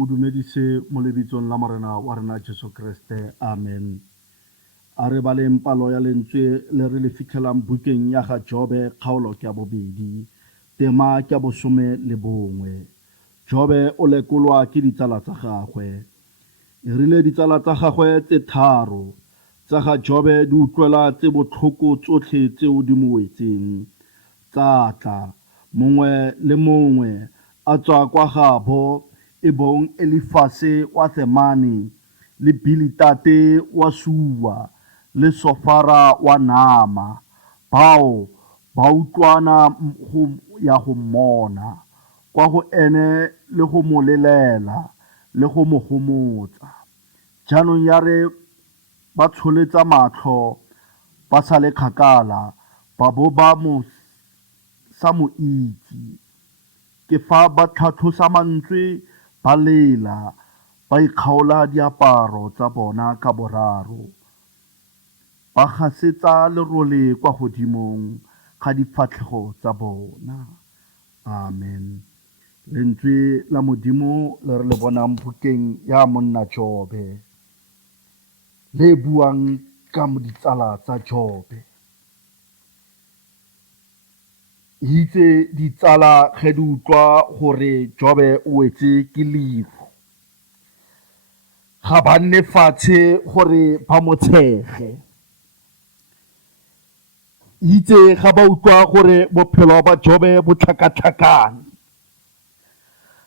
ko dumedise mo lebitsong la morena wa rena Jesu Kriste. Amen. A re baleng palo ya lentswe le re le fitlhelang bukeng ya ga Jobe kgaolo ke ya bobedi, tema ke ya bosome le bongwe. Jobe o lekolwa ke ditsala tsa gagwe. E rile ditsala tsa gagwe tse tharo tsa ga Jobe di utlwela tse botlhoko tsotlhe tseo di mo wetseng. Tsa tla mongwe le mongwe a tswa kwa gabo e bong Elifase wa Themani le Bilitate wa Suwa le Sofara wa Nama, bao ba utlwana ya go mmona kwa go ene le go mo lelela le go mo gomotsa. Jaanong ya re ba tsholetsa matlho ba sa le kgakala ba bo ba mo sa mo itse. Ke fa ba tlhatlhosa mantswe ba lela ba ikgaola diaparo tsa bona ka boraro, ba gasetsa lerole kwa godimong ga difatlhego tsa bona. Amen. Lentswe la Modimo le re le bonang bukeng ya monna Jobe, le buang ka ditsala tsa Jobe. Itse ditsala ge di utlwa gore Jobe o wetse ke leru, ga ba nne fatshe gore ba mo tshege. Itse ga ba utlwa gore bophelo ba Jobe bo tlhakatlhakane,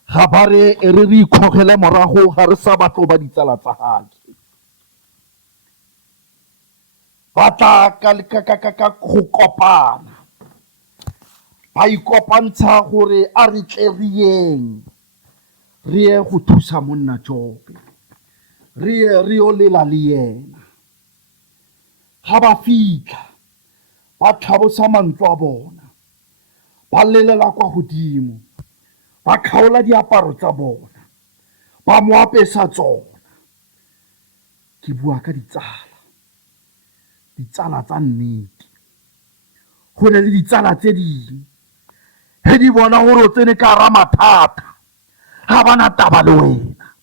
ga ba re e re ikgogele morago ga re sa batlo ba ditsala tsa gage. Ba tla ka go kopana, ba ikopantsha gore a re tle re yeng re ye go thusa monna Jobe, re ye re yo lela le yena. Ga ba fitlha ba tlhabosa mantswe a bona, ba lelela kwa godimo, ba kgaola diaparo tsa bona, ba mo apesa tsona. Ke bua ka ditsala tsa nnete. Go ne le ditsala tse dingwe he di bona gore o tsene ka ra mathata, ga bana taba le wena.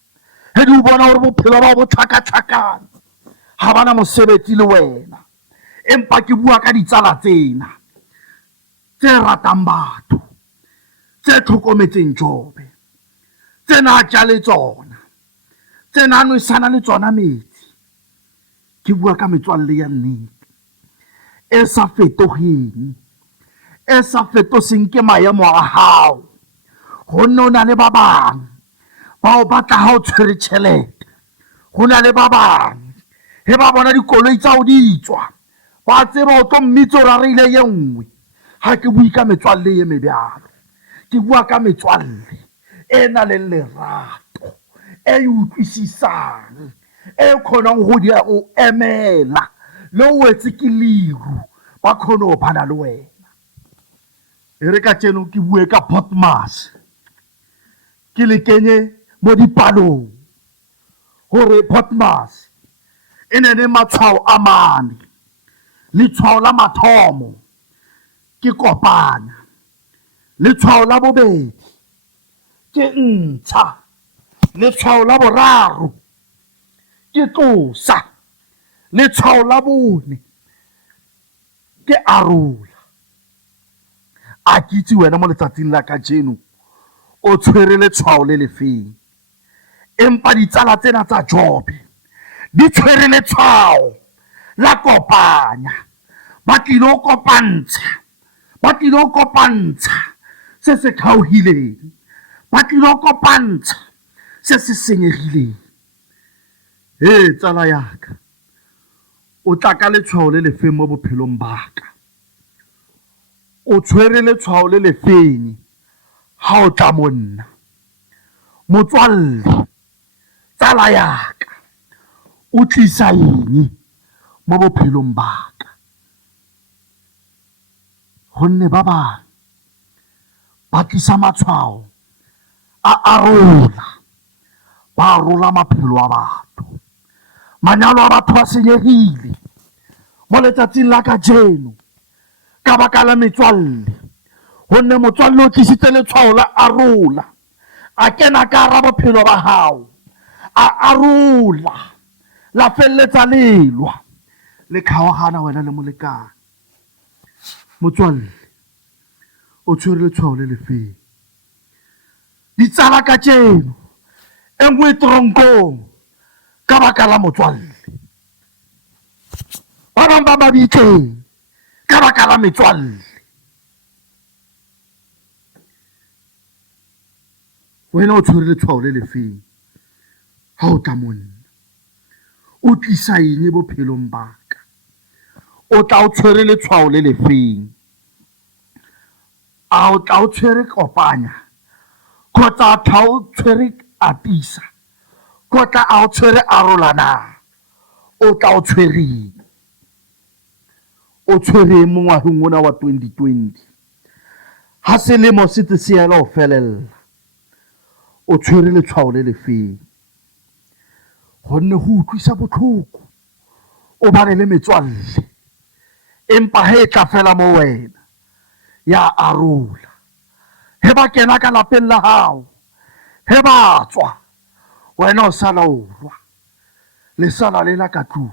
He di bona gore bophelo ba bo tlhakatlhakane, ga bana mosebetsi le wena. Empa ke bua ka ditsala tsena tse ratang batho, tse tlhokometseng Jobe, tse na ja le tsona, tse na nwesana le tsona metsi. Ke bua ka metswalle ya nnete e sa fetogeng, e sa fetoseng ke maemo a hao. Gonne o na le ba bang bao batla ha o tshwere tšhelete, go na le ba bang he ba bona dikoloi tsa o di tswa ba tseba o tlo mmitse o rareile ye nngwe. Ga ke bue ka metswalle ye mebjalo, ke bua ka metswalle e na le lerato, e utlwisisang, e kgonang go dia o emela le o wetse ke leru, ba kgone go bana le wena. E re ka tseno ke bue ka Potmas, ke le kenye mo dipalong gore Potmas e ne le matshwao a mane. Letshwao la mathomo ke kopana, letshwao la bobedi ke ntsha, letshwao la boraro ke tlosa, letshwao la bone ke arola. A ke itse wena mo letsatsing la ka jeno o tshwere letshwao le lefeng, empa ditsala tsena tsa Jobe di tshwere letshwao la kopanya. Ba tlile go kopantsha se se kgaogileng, ba tlile go kopantsha se se senyegileng. Tsala yaka, o tla ka letshwao le lefeng mo bophelong baka? O tshwere letshwao le lefeng ha o tla monna? Motswalle, tsala yaka, o tlisa eng mo bophelong baka? Gonne ba bang ba tlisa matshwao a arola, ba arola maphelo a batho. Manyalo a batho a senyegile mo letsatsing la ka jeno ka baka la metswalle. Gonne motswalle o tlisitse letshwao la arola, a kena ka hara bophelo ba hao, a arola, la felletsa lelwa le kgaogana wena le molekane. Motswalle, o tshwere letshwao le lefeng. Ditsala ka tjeno e nngwe tronkong ka baka la motswalle, ba bang ba mabitleng ka baka la metswalle. Wena o tshwere letshwao le lefeng ha o tla monna? O tlisa eng bophelong ba ka? O tla o tshwere letshwao le lefeng? A o tla o tshwere kopanya, kgotsa tla o tshwere atisa, kgotsa a o tshwere arolana? O tla o tshwereng? O tshwere mo ngwageng ona wa 2020 ha selemo se tse se ela o felela, o tshwere letshwao le lefeng? Gonne go utlwisa botlhoko o bane le metswalle, empa he tla fela mo wena ya arola. He ba kena ka lapeng la hao, he ba tswa, wena o sala o lwa, le sala le la ka tlung.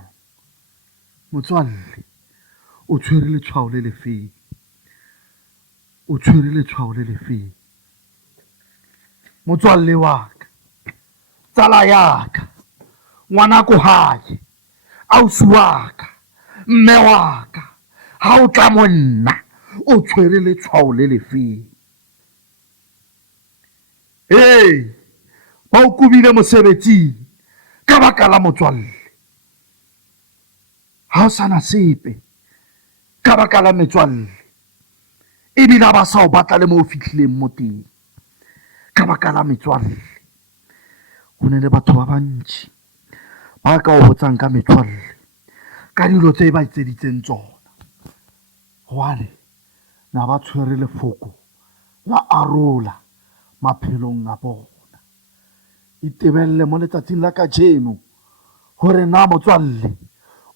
Motswalle, o tshwere letshwao le lefeng? O tshwere letshwao le lefeng? Motswalle wa ka, tsala ya ka, ngwana ko hae, ausi wa ka, mme wa ka, ha o tla monna, o tshwere letshwao le lefeng? Ba o kubile mosebetsing ka baka la motswalle, ha o sana sepe ka baka la metswalle, ebile ba sa o batla le mo o fihlileng mo teng ka baka la metswalle. Go ne le batho ba bantši ba ka o botsang ka metswalle, ka dilo tse ba etseditseng tsona, gobane na ba tshwere lefoko la arola maphelong a bona. Itebelle mo letsatsing la kajeno gore na motswalle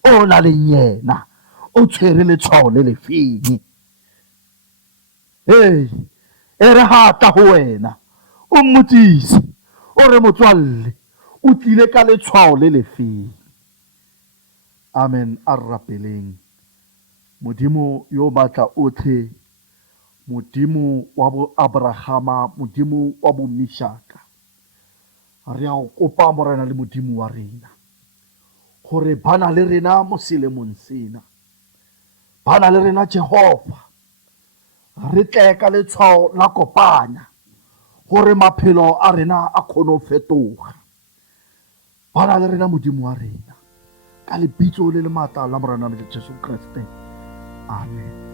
o na leng yena o tshwere letshwao le lefeng? E re hata ho wena, o mmotsise o re motswalle o tlile ka letshwao le lefeng? Amen. A rapeleng. Modimo yo batla otlhe, Modimo wa bo Abrahama, Modimo wa bo Meshaka, re a o kopa morena le Modimo wa rena gore bana le rena mo selemong sena, bana le rena Jehova, re tle ka letshwao la kopanya gore maphelo a rena a kgone go fetoga. Bana le rena Modimo wa rena, ka lebitso le le maatla la morena le Jesu Kriste. Amen.